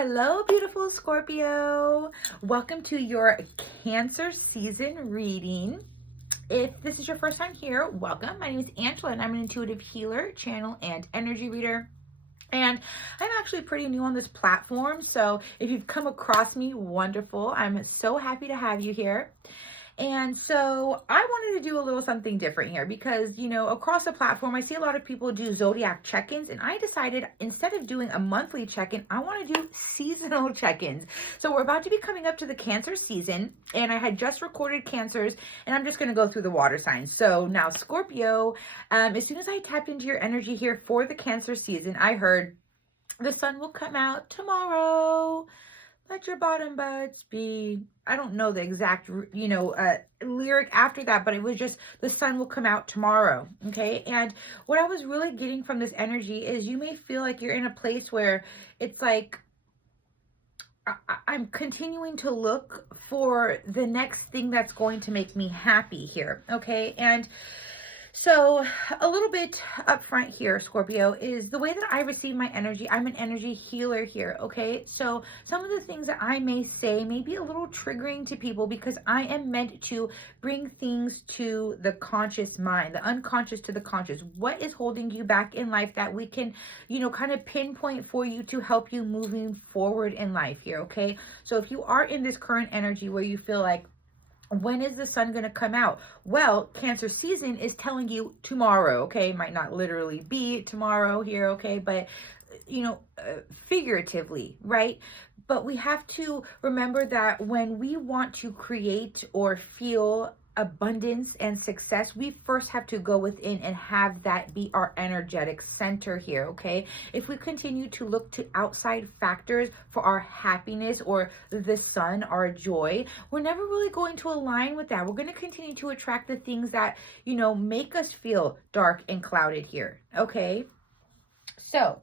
Hello, beautiful Scorpio. Welcome to your Cancer season reading. If this is your first time here, welcome. My name is Angela, and I'm an intuitive healer, channel, and energy reader. And I'm actually pretty new on this platform, so if you've come across me, wonderful. I'm so happy to have you here. And so I wanted to do a little something different here because, across the platform, I see a lot of people do zodiac check-ins, and I decided instead of doing a monthly check-in, I want to do seasonal check-ins. So we're about to be coming up to the Cancer season, and I had just recorded Cancers, and I'm just going to go through the water signs. So now Scorpio, as soon as I tapped into your energy here for the Cancer season, I heard the sun will come out tomorrow. Let your bottom buds be. I don't know the exact, lyric after that, but it was just the sun will come out tomorrow. Okay. And what I was really getting from this energy is you may feel like you're in a place where it's like, I'm continuing to look for the next thing that's going to make me happy here. Okay. And so a little bit up front here, Scorpio, is the way that I receive my energy. I'm an energy healer here, okay? So some of the things that I may say may be a little triggering to people because I am meant to bring things to the conscious mind, the unconscious to the conscious. What is holding you back in life that we can, kind of pinpoint for you to help you moving forward in life here, okay? So if you are in this current energy where you feel like, when is the sun going to come out? Well, Cancer season is telling you tomorrow, okay? It might not literally be tomorrow here, okay? But, figuratively, right? But we have to remember that when we want to create or feel abundance and success, we first have to go within and have that be our energetic center here, okay? If we continue to look to outside factors for our happiness or the sun, our joy, we're never really going to align with that. We're going to continue to attract the things that, make us feel dark and clouded here, okay? So,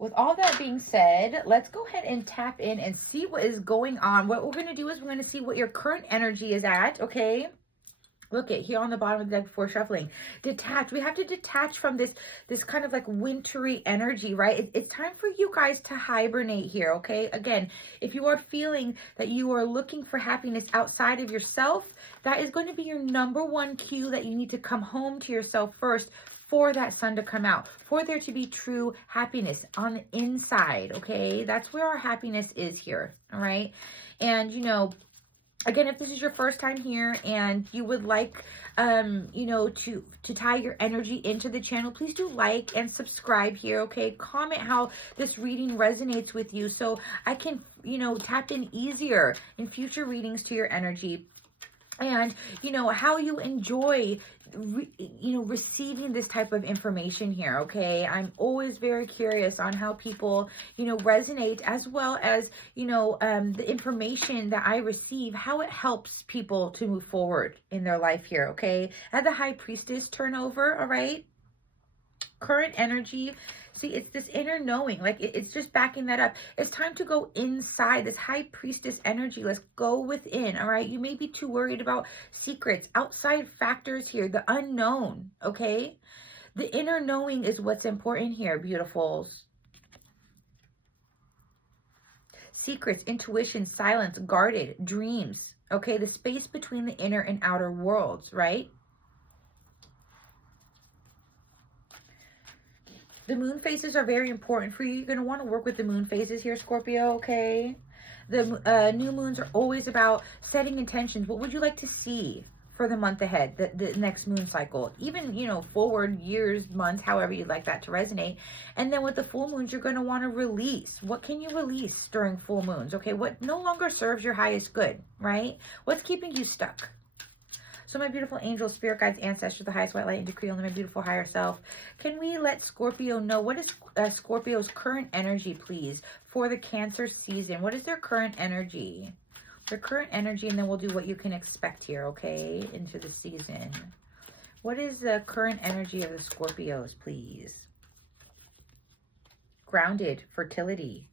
with all that being said, let's go ahead and tap in and see what is going on. What we're going to do is we're going to see what your current energy is at, okay? Look at here on the bottom of the deck before shuffling. Detach. We have to detach from this kind of like wintry energy, right? It's time for you guys to hibernate here, okay? Again, if you are feeling that you are looking for happiness outside of yourself, that is going to be your number one cue that you need to come home to yourself first for that sun to come out, for there to be true happiness on the inside, okay? That's where our happiness is here, all right? And, again, if this is your first time here and you would like, to tie your energy into the channel, please do like and subscribe here, okay? Comment how this reading resonates with you so I can, tap in easier in future readings to your energy. And, how you enjoy, receiving this type of information here, okay? I'm always very curious on how people, resonate, as well as, the information that I receive, how it helps people to move forward in their life here, okay? At the High Priestess turnover, all right? Current energy. See, it's this inner knowing, like it's just backing that up. It's time to go inside this High Priestess energy. Let's go within, all right? You may be too worried about secrets, outside factors here, the unknown, okay? The inner knowing is what's important here, beautifuls. Secrets, intuition, silence, guarded, dreams, okay? The space between the inner and outer worlds, right? The moon phases are very important for you. You're going to want to work with the moon phases here, Scorpio, okay? The new moons are always about setting intentions. What would you like to see for the month ahead, the next moon cycle? Even, forward years, months, however you'd like that to resonate. And then with the full moons, you're going to want to release. What can you release during full moons, okay? What no longer serves your highest good, right? What's keeping you stuck? So my beautiful angels, spirit guides, ancestors, the highest white light and decree only my beautiful higher self, can we let Scorpio know what is Scorpio's current energy, please, for the Cancer season? What is their current energy? Their current energy, and then we'll do what you can expect here, okay, into the season. What is the current energy of the Scorpios, please? Grounded, fertility.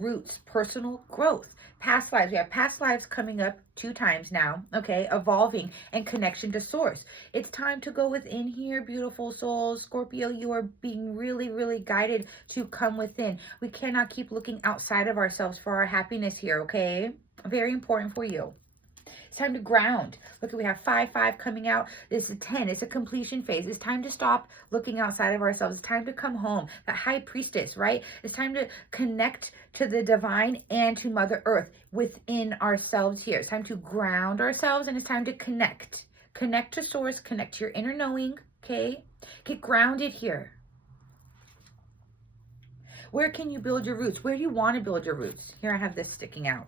roots, personal growth, past lives. We have past lives coming up 2 times now, okay? Evolving and connection to source. It's time to go within here, beautiful souls. Scorpio, you are being really, really guided to come within. We cannot keep looking outside of ourselves for our happiness here, okay? Very important for you. It's time to ground. Look, we have 5 coming out. This is 10. It's a completion phase. It's time to stop looking outside of ourselves. It's time to come home. That high priestess, right? It's time to connect to the divine and to Mother Earth within ourselves here. It's time to ground ourselves, and it's time to connect. Connect to source. Connect to your inner knowing, okay? Get grounded here. Where can you build your roots? Where do you want to build your roots? Here I have this sticking out.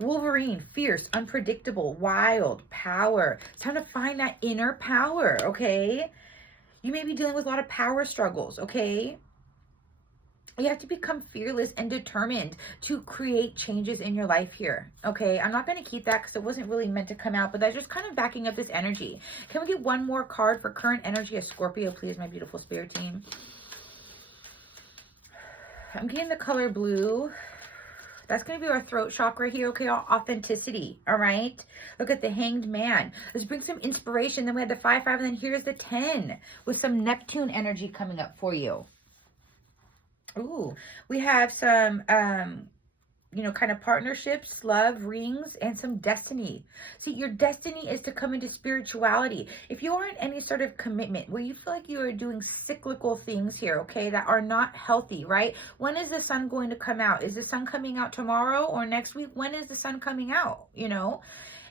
Wolverine, fierce, unpredictable, wild, power. It's time to find that inner power, okay? You may be dealing with a lot of power struggles, okay? You have to become fearless and determined to create changes in your life here, okay? I'm not going to keep that because it wasn't really meant to come out, but that's just kind of backing up this energy. Can we get one more card for current energy of Scorpio, please, my beautiful spirit team? I'm getting the color blue. That's going to be our throat chakra here, okay? Our authenticity, all right? Look at the Hanged Man. Let's bring some inspiration. Then we had the 5, and then here's the 10 with some Neptune energy coming up for you. Ooh, we have some, kind of partnerships, love, rings, and some destiny. See, your destiny is to come into spirituality. If you are in any sort of commitment where you feel like you are doing cyclical things here, okay, that are not healthy, right? When is the sun going to come out? Is the sun coming out tomorrow or next week? When is the sun coming out,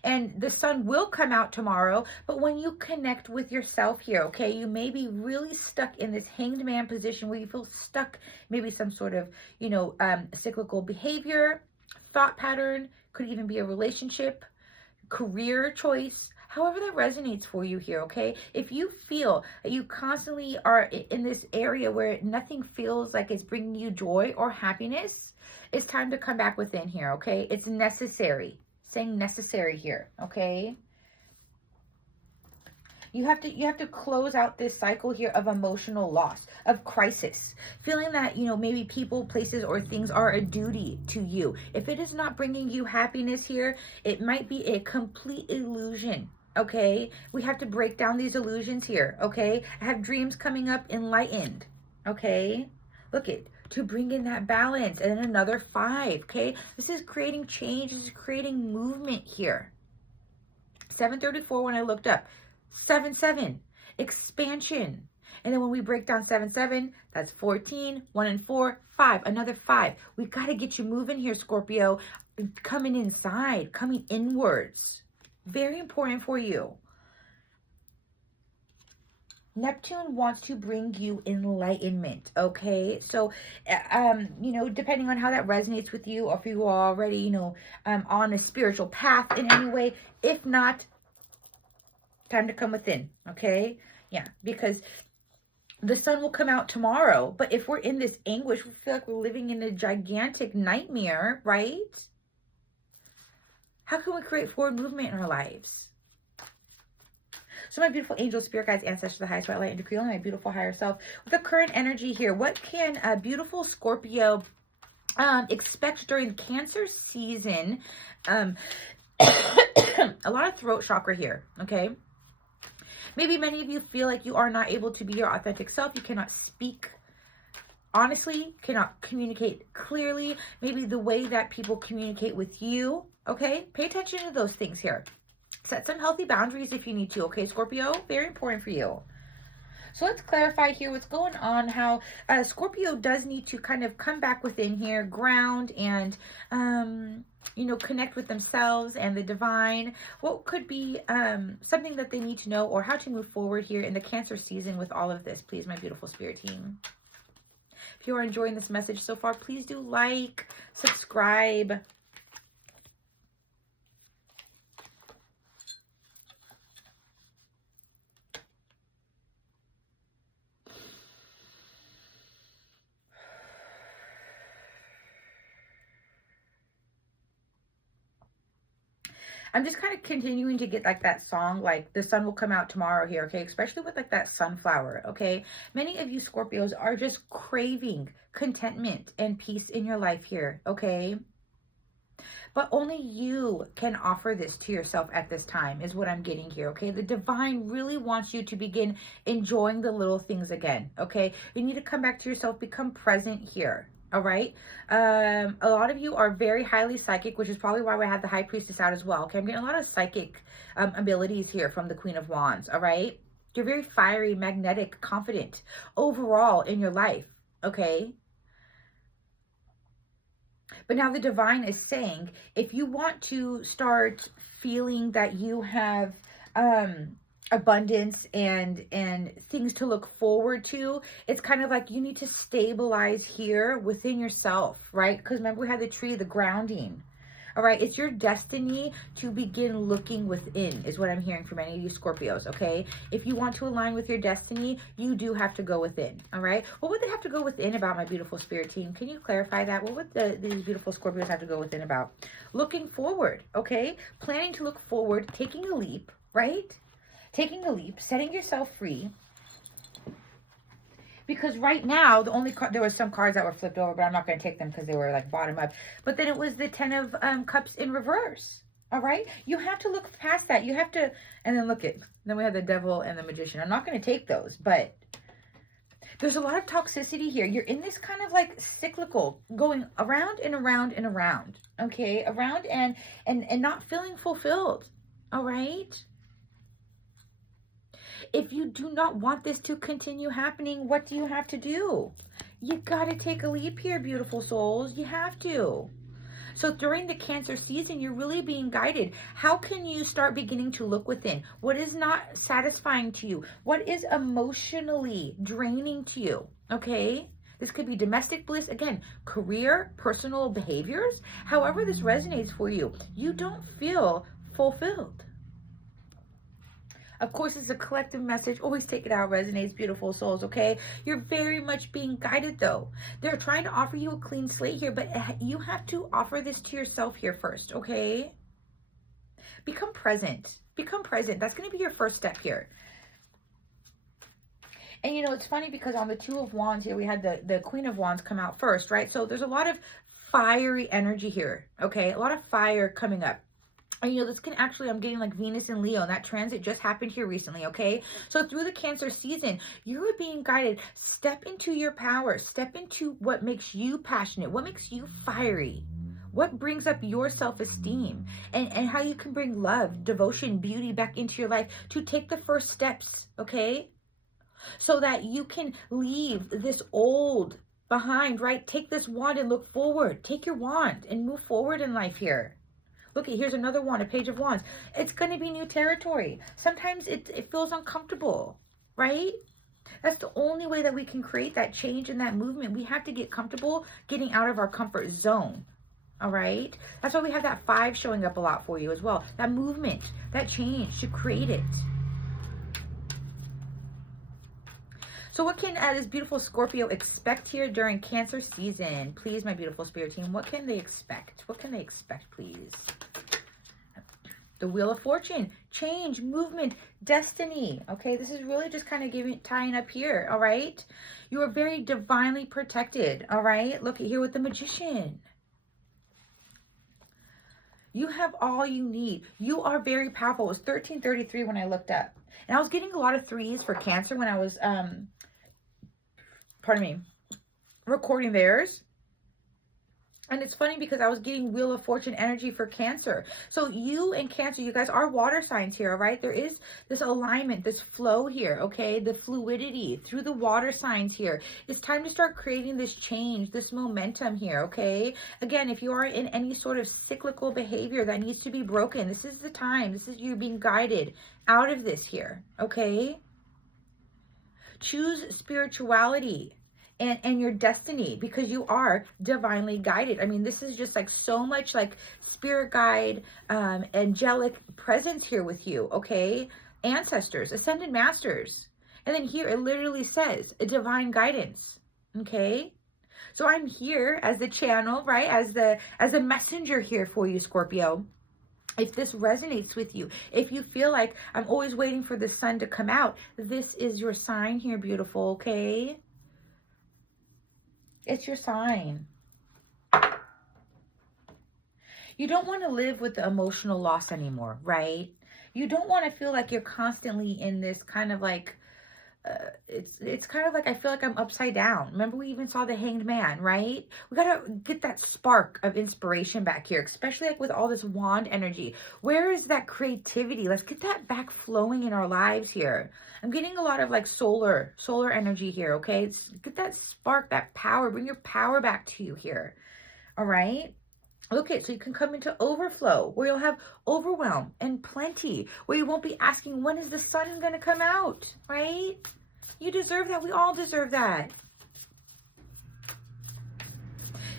And the sun will come out tomorrow, but when you connect with yourself here, okay, you may be really stuck in this Hanged Man position where you feel stuck, maybe some sort of, cyclical behavior, thought pattern, could even be a relationship, career choice, however that resonates for you here, okay? If you feel that you constantly are in this area where nothing feels like it's bringing you joy or happiness, it's time to come back within here, okay? It's necessary. Saying necessary here, okay? You have to close out this cycle here of emotional loss, of crisis, feeling that, maybe people, places, or things are a duty to you. If it is not bringing you happiness here, it might be a complete illusion, okay? We have to break down these illusions here, okay? I have dreams coming up, enlightened, okay? Look it. To bring in that balance, and then another 5, okay? This is creating change. This is creating movement here. 734 when I looked up. 7, expansion. And then when we break down 7, that's 14, 1 and 4, 5, another 5. We've got to get you moving here, Scorpio. Coming inside, coming inwards. Very important for you. Neptune wants to bring you enlightenment, okay? So, depending on how that resonates with you, or if you are already, on a spiritual path in any way, if not, time to come within, okay? Yeah, because the sun will come out tomorrow, but if we're in this anguish, we feel like we're living in a gigantic nightmare, right? How can we create forward movement in our lives? So my beautiful angels, spirit guides, ancestors, the highest right, light, and decree, only my beautiful higher self. With the current energy here, what can a beautiful Scorpio expect during the Cancer season? A lot of throat chakra here, okay? Maybe many of you feel like you are not able to be your authentic self. You cannot speak honestly, cannot communicate clearly. Maybe the way that people communicate with you, okay? Pay attention to those things here. Set some healthy boundaries if you need to, okay, Scorpio? Very important for you. So let's clarify here what's going on, how Scorpio does need to kind of come back within here, ground, and, connect with themselves and the divine. What could be something that they need to know, or how to move forward here in the Cancer season with all of this, please, my beautiful spirit team. If you are enjoying this message so far, please do like, subscribe. I'm just kind of continuing to get like that song, like the sun will come out tomorrow here, okay? Especially with like that sunflower, okay? Many of you Scorpios are just craving contentment and peace in your life here, okay? But only you can offer this to yourself at this time is what I'm getting here, okay? The divine really wants you to begin enjoying the little things again, okay? You need to come back to yourself, become present here. All right. A lot of you are very highly psychic, which is probably why we have the High Priestess out as well. Okay. I'm getting a lot of psychic abilities here from the Queen of Wands. All right. You're very fiery, magnetic, confident overall in your life. Okay. But now the divine is saying, if you want to start feeling that you have abundance and things to look forward to, it's kind of like you need to stabilize here within yourself, right? Because remember, we had the tree, the grounding. All right, it's your destiny to begin looking within, is what I'm hearing from many of you Scorpios, okay? If you want to align with your destiny, you do have to go within, all right? What would they have to go within about, my beautiful spirit team? Can you clarify that? What would these beautiful Scorpios have to go within about? Looking forward, okay? Planning to look forward, taking a leap, right? Taking a leap, setting yourself free. Because right now, the only there were some cards that were flipped over, but I'm not going to take them because they were like bottom up. But then it was the 10 of Cups in reverse. All right. You have to look past that. You have to, and then look at, then we have the Devil and the Magician. I'm not going to take those, but there's a lot of toxicity here. You're in this kind of like cyclical, going around and around and around. Okay. Around and not feeling fulfilled. All right. If you do not want this to continue happening, what do you have to do? You got to take a leap here, beautiful souls. You have to. So during the Cancer season, you're really being guided. How can you start beginning to look within? What is not satisfying to you? What is emotionally draining to you? Okay? This could be domestic bliss, again, career, personal behaviors. However this resonates for you, you don't feel fulfilled. Of course, it's a collective message. Always take it out. Resonates, beautiful souls, okay? You're very much being guided, though. They're trying to offer you a clean slate here, but you have to offer this to yourself here first, okay? Become present. Become present. That's going to be your first step here. And, you know, it's funny because on the Two of Wands here, we had the Queen of Wands come out first, right? So there's a lot of fiery energy here, okay? A lot of fire coming up. And, you know, this can actually, I'm getting like Venus and Leo, and that transit just happened here recently, okay? So through the Cancer season, you're being guided. Step into your power. Step into what makes you passionate, what makes you fiery, what brings up your self-esteem, and how you can bring love, devotion, beauty back into your life to take the first steps, okay? So that you can leave this old behind, right? Take this wand and look forward. Take your wand and move forward in life here. Look, here's another wand, a Page of Wands. It's going to be new territory. Sometimes it feels uncomfortable, right? That's the only way that we can create that change and that movement. We have to get comfortable getting out of our comfort zone, all right? That's why we have that 5 showing up a lot for you as well. That movement, that change, to create it. So what can this beautiful Scorpio expect here during Cancer season? Please, my beautiful spirit team, what can they expect? What can they expect, please? The Wheel of Fortune, change, movement, destiny. Okay, this is really just kind of tying up here, all right? You are very divinely protected, all right? Look at here with the Magician. You have all you need. You are very powerful. It was 1333 when I looked up. And I was getting a lot of 3s for Cancer when I was, recording theirs. And it's funny because I was getting Wheel of Fortune energy for Cancer. So you and Cancer, you guys are water signs here, all right? There is this alignment, this flow here, okay? The fluidity through the water signs here. It's time to start creating this change, this momentum here, okay? Again, if you are in any sort of cyclical behavior that needs to be broken, this is the time. This is you being guided out of this here, okay? Choose spirituality and your destiny, because you are divinely guided. I mean, this is just like so much like spirit guide, angelic presence here with you, okay? Ancestors, ascended masters. And then here it literally says a divine guidance, okay? So I'm here as the channel, right? As a messenger here for you, Scorpio. If this resonates with you, if you feel like I'm always waiting for the sun to come out, this is your sign here, beautiful, okay? It's your sign. You don't want to live with the emotional loss anymore, right? You don't want to feel like you're constantly in this kind of like, it's kind of like I feel like I'm upside down. Remember, we even saw the Hanged Man, right? We gotta get that spark of inspiration back here, especially like with all this wand energy. Where is that creativity? Let's get that back flowing in our lives here. I'm getting a lot of like solar energy here, okay? Get that spark, that power. Bring your power back to you here, all right? Okay, so you can come into overflow, where you'll have overwhelm and plenty, where you won't be asking, when is the sun going to come out, right? You deserve that. We all deserve that.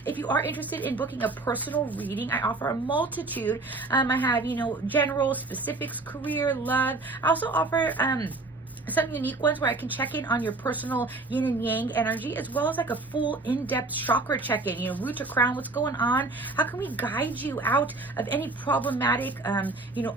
If you are interested in booking a personal reading, I offer a multitude. I have, general, specifics, career, love. I also offer some unique ones where I can check in on your personal yin and yang energy, as well as like a full in-depth chakra check-in, root to crown, what's going on, how can we guide you out of any problematic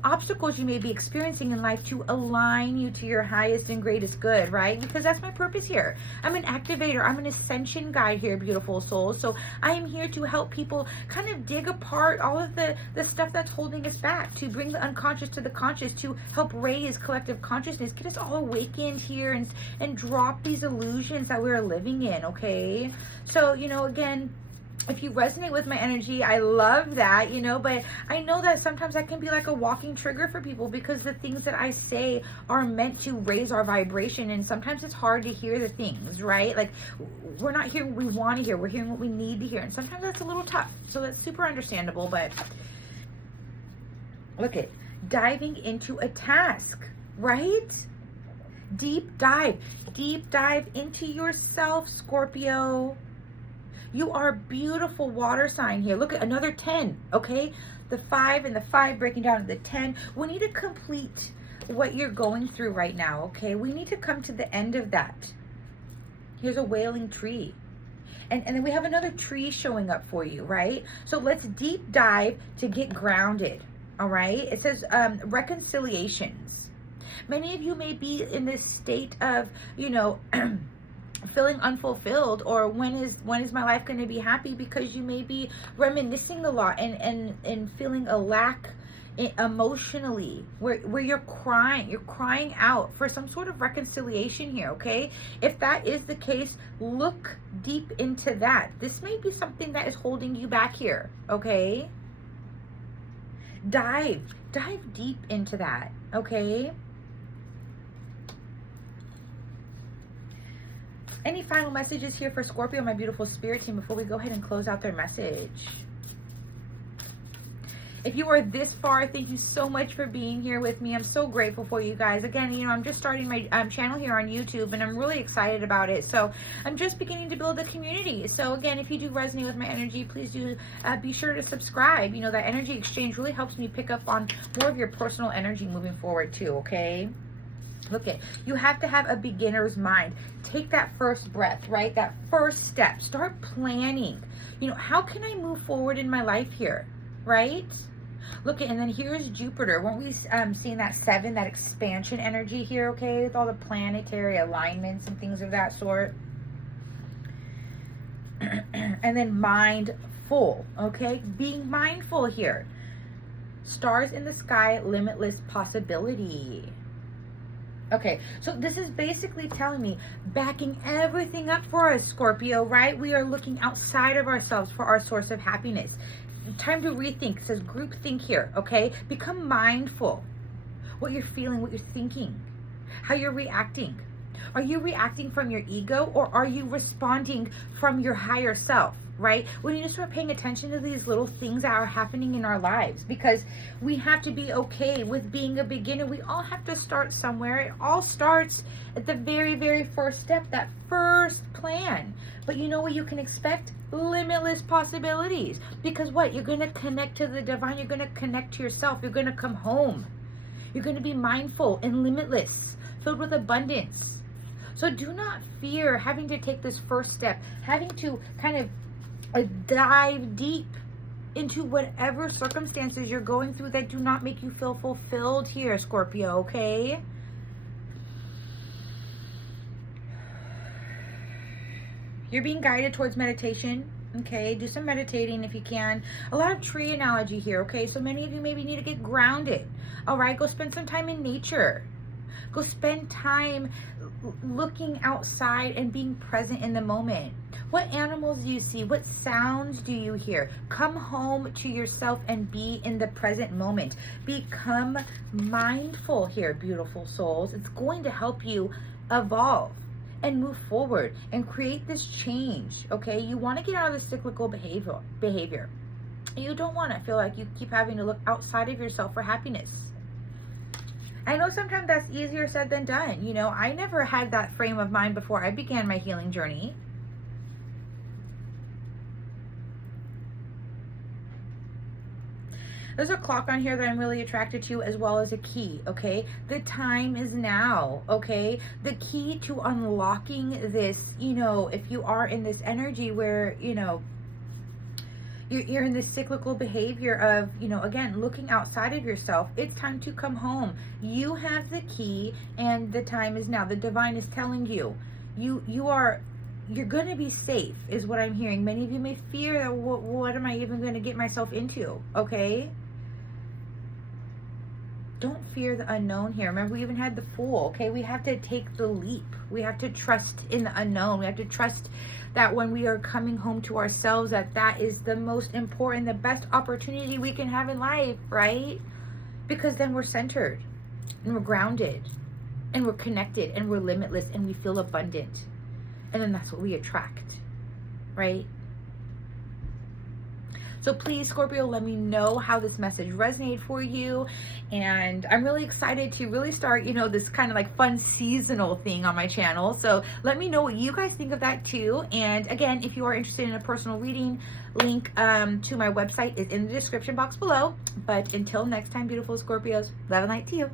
obstacles you may be experiencing in life to align you to your highest and greatest good, right? Because that's my purpose here. I'm an activator, I'm an ascension guide here, beautiful souls. So I am here to help people kind of dig apart all of the stuff that's holding us back, to bring the unconscious to the conscious, to help raise collective consciousness, get us all awakened here and drop these illusions that we're living in, okay? So, again, if you resonate with my energy, I love that, but I know that sometimes that can be like a walking trigger for people, because the things that I say are meant to raise our vibration, and sometimes it's hard to hear the things, right? Like, we're not hearing what we want to hear, we're hearing what we need to hear, and sometimes that's a little tough, so that's super understandable. But look at diving into a task, right? Deep dive into yourself, Scorpio. You are a beautiful water sign here. Look at another 10, okay? The 5 and the 5 breaking down to the 10. We need to complete what you're going through right now, okay? We need to come to the end of that. Here's a wailing tree. And then we have another tree showing up for you, right? So let's deep dive to get grounded, all right? It says reconciliations. Many of you may be in this state of, feeling unfulfilled, or when is my life going to be happy, because you may be reminiscing a lot and feeling a lack emotionally, where you're crying out for some sort of reconciliation here, okay? If that is the case, look deep into that. This may be something that is holding you back here, okay? Dive deep into that, okay? Any final messages here for Scorpio, my beautiful spirit team, before we go ahead and close out their message? If you are this far, thank you so much for being here with me. I'm so grateful for you guys. Again, I'm just starting my channel here on YouTube, and I'm really excited about it. So I'm just beginning to build a community. So again, if you do resonate with my energy, please do be sure to subscribe. That energy exchange really helps me pick up on more of your personal energy moving forward too, okay? Okay, you have to have a beginner's mind. Take that first breath, right? That first step. Start planning. How can I move forward in my life here, right? Look, and then here's Jupiter. Weren't we seeing that 7, that expansion energy here, okay? With all the planetary alignments and things of that sort. And then mindful, okay? Being mindful here. Stars in the sky, limitless possibility. Okay, so this is basically telling me, backing everything up for us, Scorpio, right? We are looking outside of ourselves for our source of happiness. Time to rethink. It says group think here, okay? Become mindful. What you're feeling, what you're thinking, how you're reacting. Are you reacting from your ego, or are you responding from your higher self? Right? We need to start paying attention to these little things that are happening in our lives, because we have to be okay with being a beginner. We all have to start somewhere. It all starts at the very, very first step, that first plan. But you know what you can expect? Limitless possibilities. Because what? You're going to connect to the divine. You're going to connect to yourself. You're going to come home. You're going to be mindful and limitless, filled with abundance. So do not fear having to take this first step, having to kind of dive deep into whatever circumstances you're going through that do not make you feel fulfilled here, Scorpio, okay? You're being guided towards meditation, okay? Do some meditating if you can. A lot of tree analogy here, okay? So many of you maybe need to get grounded, all right? Go spend some time in nature. Go spend time looking outside and being present in the moment. What animals do you see? What sounds do you hear? Come home to yourself and be in the present moment. Become mindful here, beautiful souls. It's going to help you evolve and move forward and create this change, okay? You want to get out of the cyclical behavior. You don't want to feel like you keep having to look outside of yourself for happiness. I know sometimes that's easier said than done. You know, I never had that frame of mind before I began my healing journey. There's a clock on here that I'm really attracted to, as well as a key, okay? The time is now, okay? The key to unlocking this, you know, if you are in this energy where, you know, you're in this cyclical behavior of, you know, again, looking outside of yourself, it's time to come home. You have the key and the time is now. The divine is telling you, you're going to be safe, is what I'm hearing. Many of you may fear that, what am I even going to get myself into, okay? Don't fear the unknown here. Remember, we even had the Fool, okay? We have to take the leap. We have to trust in the unknown. We have to trust that when we are coming home to ourselves, that is the most important, the best opportunity we can have in life, right? Because then we're centered and we're grounded and we're connected and we're limitless and we feel abundant. And then that's what we attract, right? So please, Scorpio, let me know how this message resonated for you. And I'm really excited to really start, you know, this kind of like fun seasonal thing on my channel. So let me know what you guys think of that too. And again, if you are interested in a personal reading, link to my website is in the description box below. But until next time, beautiful Scorpios, love and light to you.